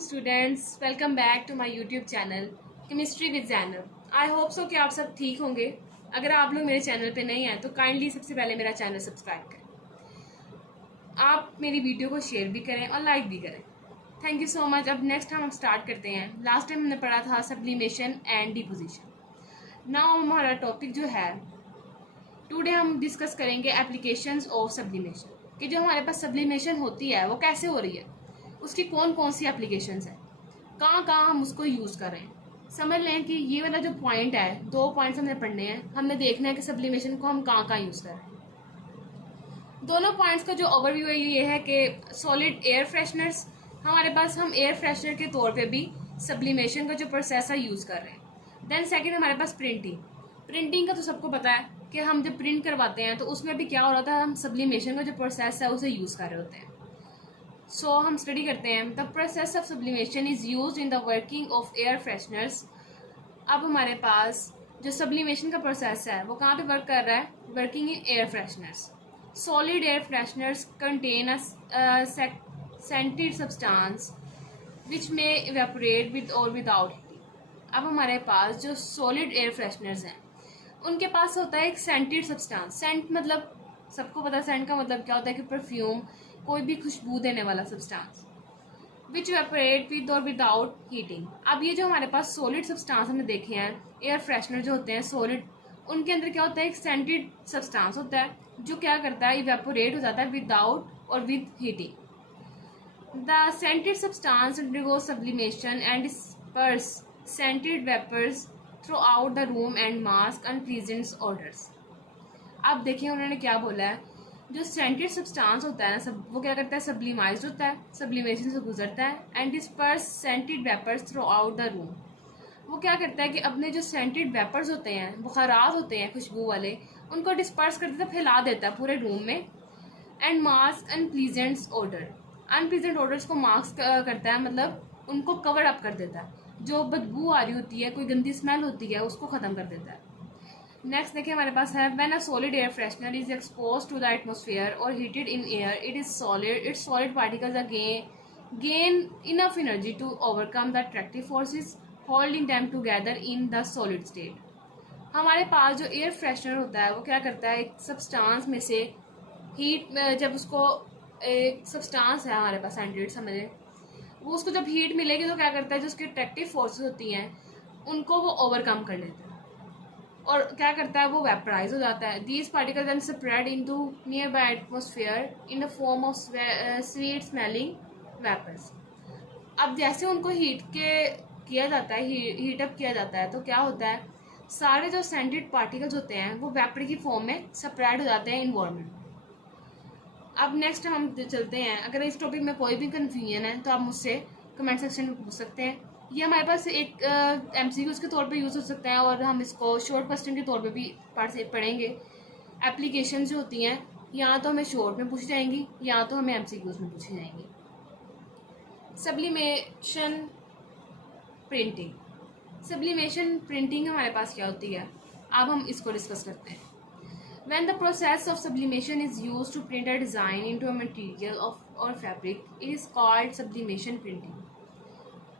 Students, welcome back to my YouTube channel chemistry with Zainab. I hope so कि आप सब ठीक होंगे। अगर आप लोग मेरे चैनल पे नहीं हैं तो काइंडली सबसे पहले मेरा चैनल सब्सक्राइब करें। आप मेरी वीडियो को शेयर भी करें और लाइक भी करें। Thank you so much. अब नेक्स्ट हम स्टार्ट करते हैं। लास्ट टाइम हमने पढ़ा था सब्लिमेशन एंड डिपोजिशन। नाउ हमारा टॉपिक जो है टुडे हम डिस्कस करेंगे एप्लीकेशंस ऑफ सब्लिमेशन, कि जो हमारे पास सब्लिमेशन होती है वो कैसे हो रही है, उसकी कौन कौन सी एप्लीकेशंस हैं, कहाँ कहाँ हम उसको यूज़ कर रहे हैं। समझ लें कि ये वाला जो पॉइंट है, दो पॉइंट्स हमने पढ़ने हैं। हमने देखना है कि सब्लिमेशन को हम कहाँ कहाँ यूज़ कर रहे हैं। दोनों पॉइंट्स का जो ओवरव्यू है ये है कि सॉलिड एयर फ्रेशनर्स, हमारे पास हम एयर फ्रेशनर के तौर पे भी सब्लिमेशन का जो प्रोसेस है यूज़ कर रहे हैं। देन सेकेंड हमारे पास प्रिंटिंग। प्रिंटिंग का तो सबको पता है कि हम जब प्रिंट करवाते हैं तो उसमें भी क्या हो रहा था, हम सब्लिमेशन का जो प्रोसेस है उसे यूज़ कर रहे होते हैं। सो हम स्टडी करते हैं the process of sublimation is use in the working of air fresheners. अब हमारे पास जो सब्लिमेशन का प्रोसेस है वो कहाँ पे वर्क कर रहा है, working in air fresheners. Solid air fresheners contain a scented substance which may evaporate with or without heating। अब हमारे पास जो सॉलिड एयर फ्रेशनर्स हैं उनके पास होता है एक सेंटेड सब्सटेंस। सेंट मतलब सबको पता है सेंट का मतलब क्या होता है कि परफ्यूम, कोई भी खुशबू देने वाला सब्सटेंस। विच इवेपोरेट विद और विदाउट हीटिंग। अब ये जो हमारे पास सॉलिड सब्सटेंस हमने देखे हैं, एयर फ्रेशनर जो होते हैं सॉलिड, उनके अंदर क्या होता है, एक सेंटेड सब्सटेंस होता है जो क्या करता है, इवेपोरेट हो जाता है विदाउट और with heating. The scented substance undergoes sublimation and disperse scented vapors throughout the room and mask unpleasant odors। अब देखिए उन्होंने क्या बोला है, जो सेंटेड सब्सटेंस होता है ना, सब वो क्या करता है, सब्लिमाइज्ड होता है, सब्लिमेशन से गुजरता है, and disperse scented vapours throughout the room. वो क्या करता है कि अपने जो सेंटेड वेपर्स होते हैं, बुखारात होते हैं खुशबू वाले, उनको डिस्पर्स कर देता है, फैला देता है पूरे रूम में। And mask unpleasant odour. Unpleasant orders को मास्क करता है, मतलब उनको कवर अप कर देता है। जो बदबू आ रही होती है, कोई गंदी स्मेल होती है, उसको ख़त्म कर देता है। नेक्स्ट देखिए हमारे पास है, when a solid air freshener is expose to the atmosphere और heated in air, its solid particles gain enough energy to overcome the attractive forces holding them together in the solid state. हमारे पास जो air freshener होता है वो क्या करता है, एक सब्सटेंस में से हीट, जब उसको, एक सब्सटेंस है हमारे पास सेंटेड समझे, वो उसको जब हीट मिलेगी तो क्या करता है, जो उसकी अट्रैक्टिव फोर्सेस होती हैं उनको वो ओवरकम कर लेता है और क्या करता है, वो वेपराइज हो जाता है। These particles then spread into nearby atmosphere in the form of sweet smelling vapours. अब जैसे उनको हीट के किया जाता है, हीट अप किया जाता है, तो क्या होता है, सारे जो सेंटेड पार्टिकल्स होते हैं वो वेपर की फॉर्म में स्प्रेड हो जाते हैं इन्वायरमेंट। अब नेक्स्ट हम चलते हैं। अगर इस टॉपिक में कोई भी कन्फ्यूजन है तो आप मुझसे कमेंट सेक्शन में पूछ सकते हैं। ये हमारे पास एक MCQs के तौर पे यूज़ हो सकता है और हम इसको शॉर्ट क्वेश्चन के तौर पे भी पढ़ेंगे। एप्लीकेशन जो होती हैं या तो हमें शॉर्ट में पूछी जाएंगी या तो हमें MCQs में पूछी जाएंगी। Sublimation printing. सब्लिमेशन प्रिंटिंग हमारे पास क्या होती है, अब हम इसको डिस्कस करते हैं। When the process of sublimation is used to print a design into a material or fabric, it is called sublimation printing।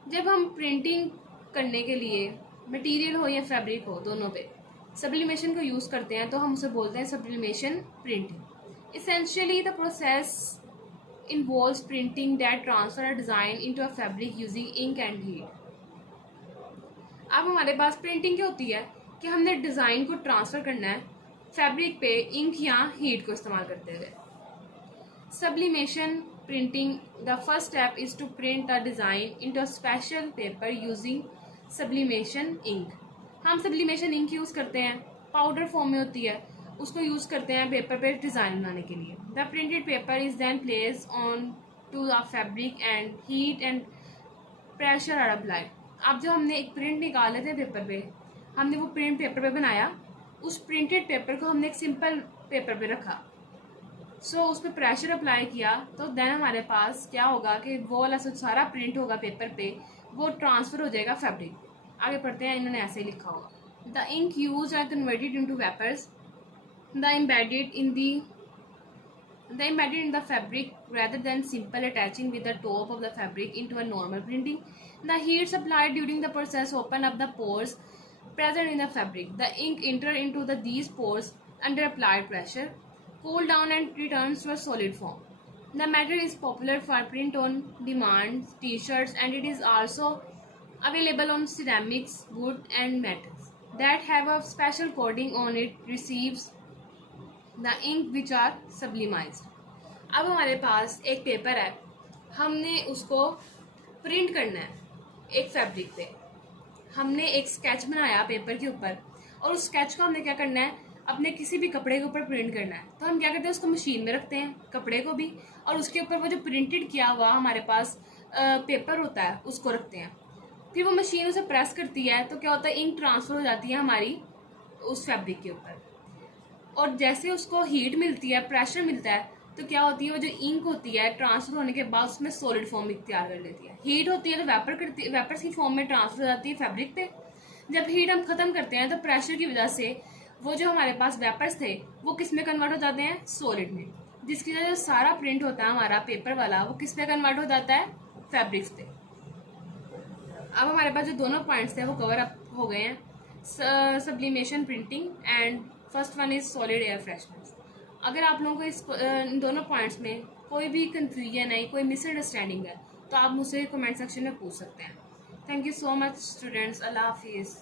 जब हम प्रिंटिंग करने के लिए मटेरियल हो या फैब्रिक हो, दोनों पे सब्लिमेशन को यूज़ करते हैं तो हम उसे बोलते हैं sublimation printing. Essentially the process involves printing that transfer a design into a fabric using ink and heat। अब हमारे पास प्रिंटिंग क्या होती है कि हमने डिज़ाइन को ट्रांसफ़र करना है फैब्रिक पे इंक या हीट को इस्तेमाल करते हुए। Sublimation printing, the first step is to print a design into a special paper using sublimation ink. हम सब्लिमेशन इंक यूज़ करते हैं, पाउडर फॉर्म में होती है, उसको यूज़ करते हैं पेपर पे डिज़ाइन बनाने के लिए। The printed paper is then place onto the fabric and heat and pressure are apply. अब जब हमने एक प्रिंट निकाले थे पेपर पे, हमने वो प्रिंट पेपर पे बनाया, उस प्रिंटेड पेपर को हमने एक सिंपल पेपर पे रखा, उस पर प्रेशर अप्लाई किया, तो देन हमारे पास क्या होगा कि वो वाला सारा प्रिंट होगा पेपर पे, वो ट्रांसफ़र हो जाएगा फैब्रिक। आगे पढ़ते हैं, इन्होंने ऐसे ही लिखा होगा, the ink use are converted into vapours the embedded in the the embedded in the fabric rather than simple attaching with the top of the fabric into a normal printing. The heat supplied during the process open up the pores present in the fabric. The ink enter into these pores under applied pressure, cool down and returns to a solid form. The material is popular for print on demand t-shirts, and it is also available on ceramics, wood and metals that have a special coating on it receives the ink which are sublimized. अब हमारे पास एक paper है, हमने उसको print करना है एक fabric पे। हमने एक स्केच बनाया पेपर के ऊपर और उस स्केच को हमने क्या करना है, अपने किसी भी कपड़े के ऊपर प्रिंट करना है। तो हम क्या करते हैं, उसको मशीन में रखते हैं कपड़े को भी, और उसके ऊपर वो जो प्रिंटेड किया हुआ हमारे पास पेपर होता है उसको रखते हैं। फिर वो मशीन उसे प्रेस करती है तो क्या होता है, इंक ट्रांसफ़र हो जाती है हमारी उस फैब्रिक के ऊपर। और जैसे उसको हीट मिलती है, प्रेशर मिलता है, तो क्या होती है, वो जो इंक होती है ट्रांसफर होने के बाद उसमें सॉलिड फॉर्म तैयार कर लेती है। हीट होती है तो वेपर्स की फॉर्म में ट्रांसफर हो जाती है फैब्रिक पे। जब हीट हम खत्म करते हैं तो प्रेशर की वजह से वो जो हमारे पास वेपर्स थे वो किस में कन्वर्ट हो जाते हैं, सॉलिड में, जिसकी वजह से सारा प्रिंट होता है हमारा पेपर वाला वो किस में कन्वर्ट हो जाता है, फैब्रिक्स पे। अब हमारे पास जो दोनों पॉइंट्स थे वो कवर अप हो गए हैं, sublimation printing and first one is solid air freshness. अगर आप लोगों को इन दोनों पॉइंट्स में कोई भी कंफ्यूजन है, कोई मिसअंडरस्टैंडिंग है, तो आप मुझसे कमेंट सेक्शन में पूछ सकते हैं। Thank you so much students. अल्लाह हाफिज़।